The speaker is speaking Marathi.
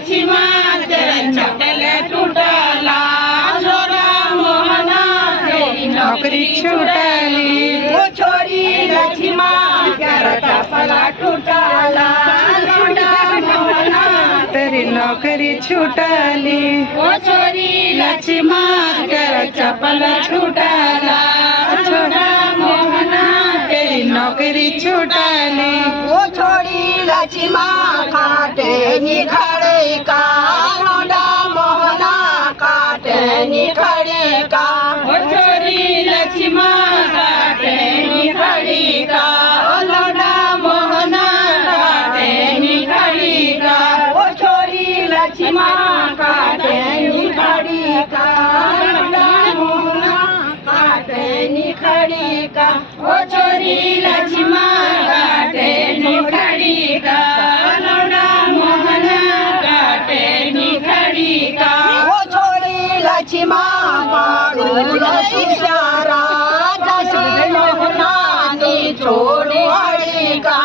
लक्ष्मा तेरा चपल टूटला छोरा मोहना तेरी नौकरी छूटली ओ छोरी लक्ष्मा तेरा चपल टूटला छोरा मोहना तेरी नौकरी छूटली ओ छोरी लक्ष्मा तेरा चपल टूटला छोरा मोहना तेरी नौकरी छूटली ओ छोरी लक्ष्मा काटे निखड़े का लोंडा मोहना काटे निखड़े का ओ छोरी लक्ष्मा काटे निखड़ी का लोंडा मोहना काटे निखड़ी का ओ छोरी लक्ष्मा काटे निखड़ी का लोंडा मोहना काटे निखड़ी का ओ छोरी लक्ष्मा काटे निखड़ी का लोंडा मोहना काटे निखड़ी का ओ छोरी लक्ष्मा पाडूल शिशारा जशी मोहना नी छोडी हळी का